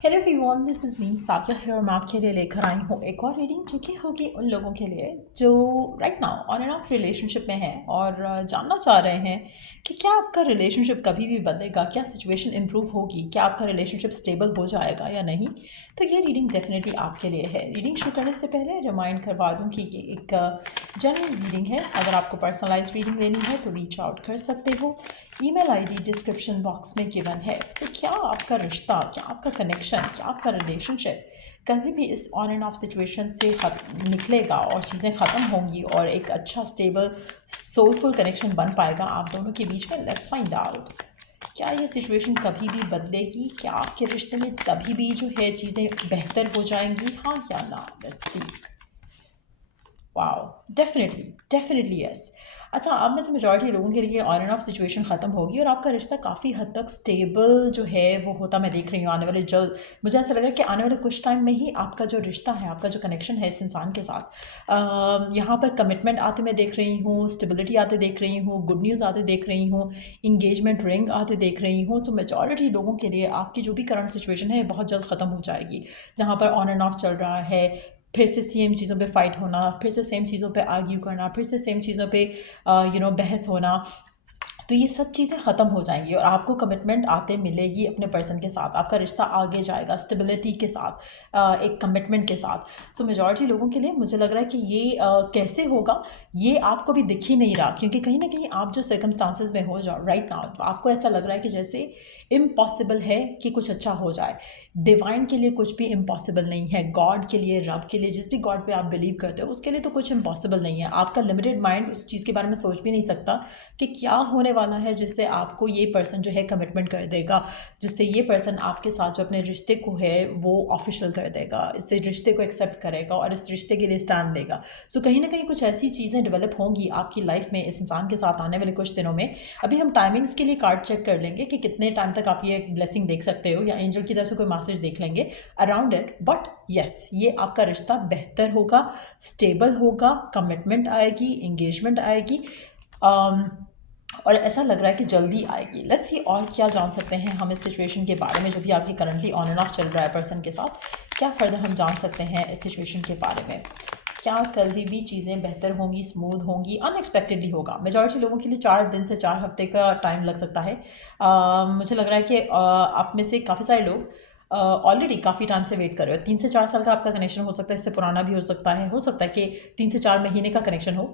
Hello everyone, this is me Saikia है। मैं आपके लिए लेकर आई हूँ एक और रीडिंग जो कि होगी उन लोगों के लिए जो right now on and of relationship में हैं और जानना चाह रहे हैं कि क्या आपका रिलेशनशिप कभी भी बदलेगा, क्या सिचुएशन इम्प्रूव होगी, क्या आपका रिलेशनशिप स्टेबल हो जाएगा या नहीं। तो ये रीडिंग डेफिनेटली आपके लिए है। रीडिंग शुरू करने से पहले रिमाइंड करवा दूँ कि ये एक जनरल रीडिंग है। अगर आपको पर्सनलाइज रीडिंग लेनी है तो रीच आउट कर सकते हो। ईमेल आईडी डिस्क्रिप्शन बॉक्स में गिवन है। सो क्या आपका रिश्ता, क्या आपका कनेक्शन, क्या आपका रिलेशनशिप कभी भी इस ऑन एंड ऑफ सिचुएशन से निकलेगा और चीज़ें ख़त्म होंगी और एक अच्छा स्टेबल सोलफुल कनेक्शन बन पाएगा आप दोनों के बीच में। Let's find out. क्या ये सिचुएशन कभी भी बदलेगी? क्या आपके रिश्ते में कभी भी जो है चीज़ें बेहतर हो जाएंगी, हाँ या ना? Let's see. Wow, definitely yes. अच्छा, आप में से मेजॉरिटी लोगों के लिए ऑन एंड ऑफ सिचुएशन ख़त्म होगी और आपका रिश्ता काफ़ी हद तक स्टेबल जो है वो होता मैं देख रही हूँ आने वाले जल्द। मुझे ऐसा लग रहा है कि आने वाले कुछ टाइम में ही आपका जो रिश्ता है, आपका जो कनेक्शन है इस इंसान के साथ, यहाँ पर कमिटमेंट आते मैं देख रही हूँ, स्टेबिलिटी आते देख रही हूँ, गुड न्यूज़ आते देख रही हूँ, इंगेजमेंट रिंग आते देख रही हूँ। तो मेजॉरिटी लोगों के लिए आपकी जो भी करंट सिचुएशन है बहुत जल्द ख़त्म हो जाएगी। जहाँ पर ऑन एंड ऑफ चल रहा है, फिर से सेम चीज़ों पे फाइट होना, फिर से सेम चीज़ों पे आर्ग्यू करना, फिर से सेम चीज़ों पे बहस होना, तो ये सब चीज़ें ख़त्म हो जाएंगी और आपको कमिटमेंट आते मिलेगी अपने पर्सन के साथ। आपका रिश्ता आगे जाएगा स्टेबिलिटी के साथ, एक कमिटमेंट के साथ। सो मेजॉरिटी लोगों के लिए मुझे लग रहा है कि ये कैसे होगा ये आपको भी दिख ही नहीं रहा, क्योंकि कहीं ना कहीं आप जो सर्कमस्टांसेस में हो जाओ राइट नाउ, तो आपको ऐसा लग रहा है कि जैसे इम्पॉसिबल है कि कुछ अच्छा हो जाए। डिवाइन के लिए कुछ भी इम्पॉसिबल नहीं है। गॉड के लिए, रब के लिए, जिस भी गॉड पे आप बिलीव करते हो उसके लिए तो कुछ इम्पॉसिबल नहीं है। आपका लिमिटेड माइंड उस चीज़ के बारे में सोच भी नहीं सकता कि क्या होने वाला है जिससे आपको ये पर्सन जो है कमिटमेंट कर देगा, जिससे ये पर्सन आपके साथ जो अपने रिश्ते को है वो ऑफिशियल कर देगा, इस रिश्ते को एक्सेप्ट करेगा और इस रिश्ते के लिए स्टैंड लेगा। सो कहीं ना कहीं कुछ ऐसी चीज़ें डेवलप होंगी आपकी लाइफ में इस इंसान के साथ आने वाले कुछ दिनों में। अभी हम टाइमिंग्स के लिए कार्ड चेक कर लेंगे कि कितने टाइम तक आप ये ब्लेसिंग देख सकते हो, या एंजल की तरफ से कोई मैसेज देख लेंगे अराउंड इट। बट यस, ये आपका रिश्ता बेहतर होगा, स्टेबल होगा, कमिटमेंट आएगी, इंगेजमेंट आएगी, और ऐसा लग रहा है कि जल्दी आएगी। लेट्स सी और क्या जान सकते हैं हम इस सिचुएशन के बारे में जो भी आपकी करंटली ऑन एंड ऑफ चल रहा है पर्सन के साथ। क्या फर्दर हम जान सकते हैं इस सिचुएशन के बारे में? क्या कभी भी चीज़ें बेहतर होंगी, स्मूथ होंगी, अनएक्सपेक्टेडली होगा? मेजॉरिटी लोगों के लिए 4 दिन से 4 हफ्ते का टाइम लग सकता है। मुझे लग रहा है कि आप में से काफ़ी सारे लोग ऑलरेडी काफ़ी टाइम से वेट कर रहे हो। 3 से 4 साल का आपका कनेक्शन हो सकता है, इससे पुराना भी हो सकता है कि 3 से 4 महीने का कनेक्शन हो,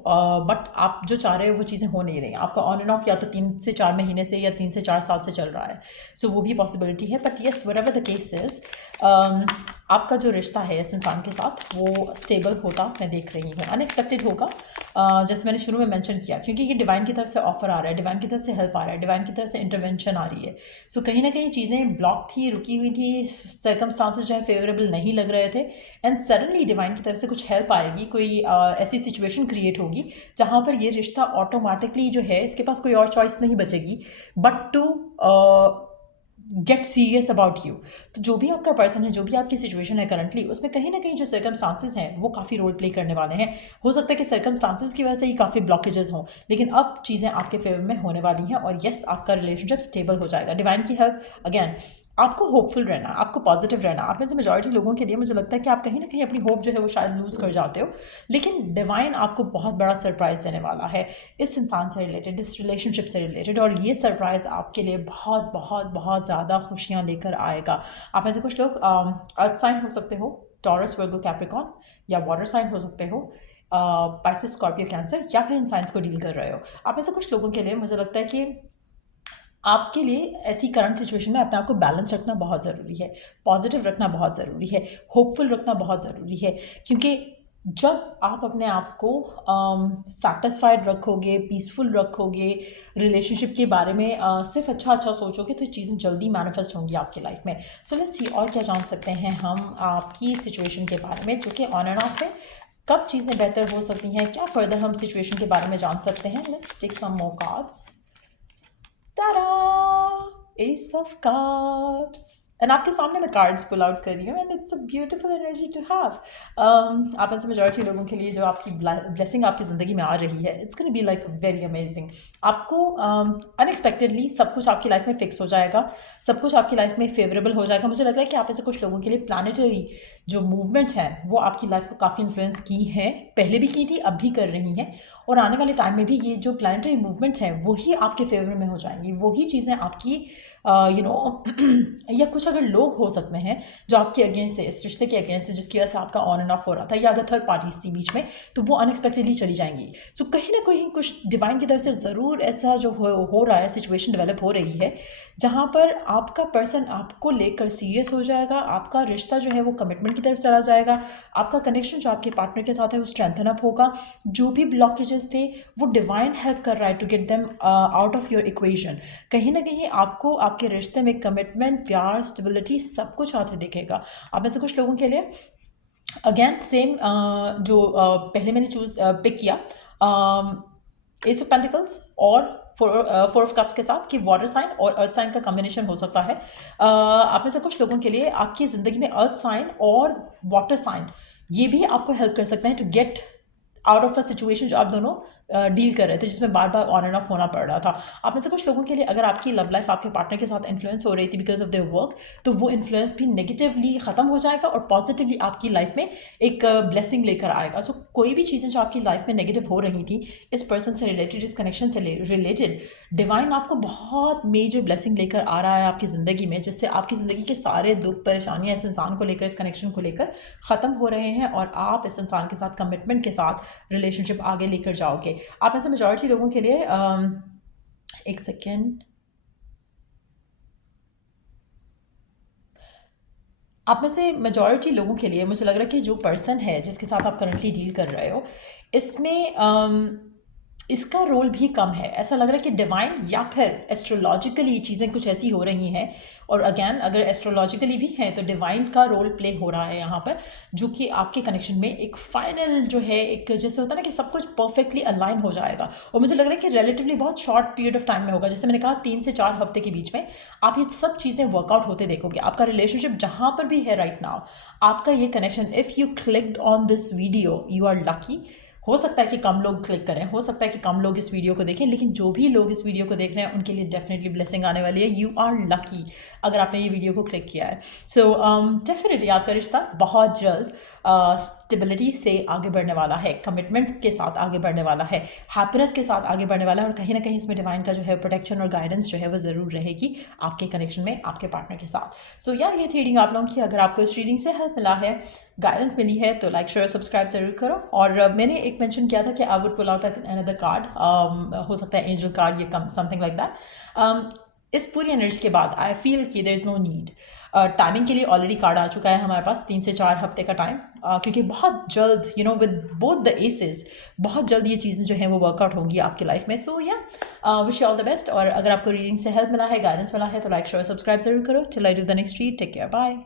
बट आप जो चाह रहे हो वो चीज़ें हो नहीं रही। आपका ऑन एंड ऑफ या तो 3 से 4 महीने से या 3 से 4 साल से चल रहा है। सो वो भी पॉसिबिलिटी है। But yes, whatever the case is, आपका जो रिश्ता है इस इंसान के साथ वो स्टेबल होता मैं देख रही हूँ, अनएक्सपेक्टेड होगा। जैसे मैंने शुरू में मेंशन किया, क्योंकि ये डिवाइन की तरफ से ऑफर आ रहा है, डिवाइन की तरफ से हेल्प आ रहा है, डिवाइन की तरफ से इंटरवेंशन आ रही है। सो कहीं ना कहीं चीज़ें ब्लॉक थी, रुकी हुई थी, सर्कमस्टांसेस जो है फेवरेबल नहीं लग रहे थे, एंड सडनली डिवाइन की तरफ से कुछ हेल्प आएगी, कोई ऐसी सिचुएशन क्रिएट होगी जहाँ पर ये रिश्ता ऑटोमेटिकली जो है इसके पास कोई और चॉइस नहीं बचेगी but to get serious about you. तो जो भी आपका पर्सन है, जो भी आपकी सिचुएशन है करंटली, उसमें कहीं ना कहीं जो सर्कमस्टांसेस हैं वो काफ़ी रोल प्ले करने वाले हैं। हो सकता है कि सर्कमस्टांसेस की वजह से ही काफ़ी ब्लॉकेजेस हों, लेकिन अब चीज़ें आपके फेवर में होने वाली हैं और यस, आपका रिलेशनशिप स्टेबल हो जाएगा। डिवाइन की हेल्प अगेन, आपको होपफुल रहना, आपको पॉजिटिव रहना। आप में से मेजॉरिटी लोगों के लिए मुझे लगता है कि आप कहीं ना कहीं अपनी होप जो है वो शायद लूज़ कर जाते हो, लेकिन डिवाइन आपको बहुत बड़ा सरप्राइज़ देने वाला है इस इंसान से रिलेटेड, इस रिलेशनशिप से रिलेटेड, और ये सरप्राइज़ आपके लिए बहुत बहुत बहुत ज़्यादा खुशियाँ लेकर आएगा। आप में से कुछ लोग अर्थ साइन हो सकते हो, टॉरस, वर्गो, कैप्रिकॉन, या वाटर साइन हो सकते हो, पाइसेस, स्कॉर्पियो, कैंसर, या फिर इन साइंस को डील कर रहे हो। आप में से कुछ लोगों के लिए मुझे लगता है कि आपके लिए ऐसी करंट सिचुएशन में अपने आप को बैलेंस रखना बहुत ज़रूरी है, पॉजिटिव रखना बहुत ज़रूरी है, होपफुल रखना बहुत ज़रूरी है, क्योंकि जब आप अपने आप को सेटिस्फाइड रखोगे, पीसफुल रखोगे, रिलेशनशिप के बारे में सिर्फ अच्छा अच्छा सोचोगे, तो चीज़ें जल्दी मैनिफेस्ट होंगी आपकी लाइफ में। सो लेट्स सी और क्या जान सकते हैं हम आपकी सिचुएशन के बारे में जो कि ऑन एंड ऑफ है। कब चीज़ें बेहतर हो सकती हैं, क्या फर्दर हम सिचुएशन के बारे में जान सकते हैं? Let's take some more cards. Ta-da! Ace of Cups. And आपके सामने मैं कार्ड्स पुल आउट कर रही हूँ and it's a beautiful energy to have. आप में से मेजॉरिटी लोगों के लिए जो आपकी ब्लेसिंग आपकी ज़िंदगी में आ रही है, it's gonna be like very amazing. आपको अनएक्सपेक्टेडली सब कुछ आपकी लाइफ में फिक्स हो जाएगा, सब कुछ आपकी लाइफ में फेवरेबल हो जाएगा। मुझे लग रहा है कि आप में से कुछ लोगों के लिए प्लानिटरी जो मूवमेंट्स हैं वो आपकी लाइफ को काफ़ी इन्फ्लुएंस की हैं, पहले भी की थी, अब भी कर रही हैं, और आने वाले टाइम में भी ये जो प्लानिटरी मूवमेंट्स हैं वही आपके फेवर में हो जाएंगी। वही चीज़ें आपकी या कुछ अगर लोग हो सकते हैं जो आपके अगेंस्ट थे, इस रिश्ते के अगेंस्ट थे, जिसकी वजह से आपका ऑन एंड ऑफ हो रहा था, या अगर थर्ड पार्टीज थी बीच में, तो वो अनएक्सपेक्टेडली चली जाएंगी। सो कहीं ना कहीं कुछ डिवाइन की तरफ से ज़रूर ऐसा जो हो रहा है, सिचुएशन डेवलप हो रही है, जहाँ पर आपका पर्सन आपको लेकर सीरियस हो जाएगा, आपका रिश्ता जो है वो कमिटमेंट की तरफ चला जाएगा, आपका कनेक्शन जो आपके पार्टनर के साथ है वो स्ट्रेंथन अप होगा। जो भी ब्लॉकेजेस थे वो डिवाइन हेल्प कर रहा है to get them out of your equation. कहीं ना कहीं आपको आपके रिश्ते में कमिटमेंट, प्यार, स्टेबिलिटी सब कुछ आते दिखेगा। आप में से कुछ लोगों के लिए अगेन सेम जो पहले मैंने पिक किया, एस ऑफ पेंटिकल्स और फोर ऑफ कप्स के साथ, कि वाटर साइन और अर्थ साइन का कॉम्बिनेशन हो सकता है। आप में से कुछ लोगों के लिए आपकी ज़िंदगी में अर्थ साइन और वाटर साइन ये भी आपको हेल्प कर सकते हैं to get out of a situation जो आप दोनों डील कर रहे थे, जिसमें बार बार ऑन एंड ऑफ होना पड़ रहा था। आप में से कुछ लोगों के लिए अगर आपकी लव लाइफ आपके पार्टनर के साथ इन्फ्लुएंस हो रही थी बिकॉज ऑफ देयर वर्क, तो वो इन्फ्लुएंस भी नेगेटिवली ख़त्म हो जाएगा और पॉजिटिवली आपकी लाइफ में एक ब्लेसिंग लेकर आएगा। सो कोई भी चीज़ें जो आपकी लाइफ में नेगेटिव हो रही थी, इस पर्सन से रिलेटेड, इस कनेक्शन से रिलेटेड, डिवाइन आपको बहुत मेजर ब्लेसिंग लेकर आ रहा है आपकी ज़िंदगी में, जिससे आपकी ज़िंदगी के सारे दुख परेशानियाँ इस इंसान को लेकर, इस कनेक्शन को लेकर ख़त्म हो रहे हैं, और आप इस इंसान के साथ कमिटमेंट के साथ रिलेशनशिप आगे लेकर जाओगे। आप में से मेजॉरिटी लोगों के लिए एक सेकेंड, आप में से मेजॉरिटी लोगों के लिए मुझे लग रहा है कि जो पर्सन है जिसके साथ आप करंटली डील कर रहे हो, इसमें इसका रोल भी कम है। ऐसा लग रहा है कि डिवाइन या फिर एस्ट्रोलॉजिकली चीज़ें कुछ ऐसी हो रही हैं, और अगेन अगर एस्ट्रोलॉजिकली भी हैं तो डिवाइन का रोल प्ले हो रहा है यहाँ पर, जो कि आपके कनेक्शन में एक फाइनल जो है, एक जैसे होता है ना कि सब कुछ परफेक्टली अलाइन हो जाएगा। और मुझे लग रहा है कि रिलेटिवली बहुत शॉर्ट पीरियड ऑफ टाइम में होगा, जैसे मैंने कहा 3 से 4 हफ्ते के बीच में आप ये सब चीज़ें वर्कआउट होते देखोगे। आपका रिलेशनशिप जहाँ पर भी है राइट नाउ, आपका ये connection, if you clicked on this video you are lucky. हो सकता है कि कम लोग क्लिक करें, हो सकता है कि कम लोग इस वीडियो को देखें, लेकिन जो भी लोग इस वीडियो को देख रहे हैं उनके लिए डेफिनेटली ब्लेसिंग आने वाली है। यू आर लकी अगर आपने ये वीडियो को क्लिक किया है। सो डेफिनेटली आपका रिश्ता बहुत जल्द स्टेबिलिटी से आगे बढ़ने वाला है, कमिटमेंट्स के साथ आगे बढ़ने वाला है, हैप्पीनेस के साथ आगे बढ़ने वाला है, और कहीं ना कहीं इसमें डिवाइन का जो है प्रोटेक्शन और गाइडेंस जो है वो ज़रूर रहेगी आपके कनेक्शन में आपके पार्टनर के साथ। सो यार ये थी रीडिंग आप लोगों की। अगर आपको इस रीडिंग से हेल्प मिला है, गाइडेंस मिली है, तो लाइक शेयर सब्सक्राइब जरूर करो। और मैंने एक मेंशन किया था कि I would pull out another card, हो सकता है एंजल कार्ड या समथिंग लाइक दैट। इस पूरी एनर्जी के बाद आई फील कि there is no need, timing के लिए ऑलरेडी कार्ड आ चुका है हमारे पास 3 से 4 हफ्ते का टाइम, क्योंकि बहुत जल्द विद बोथ द एसेस बहुत जल्द ये चीज़ें जो हैं वो वर्कआउट होंगी आपकी लाइफ में। सो या wish you all the best. और अगर आपको रीडिंग से हेल्प मिला है, गाइडेंस मिला है, तो लाइक शेयर सब्सक्राइब जरूर करो। Till I do the next read, take care, bye.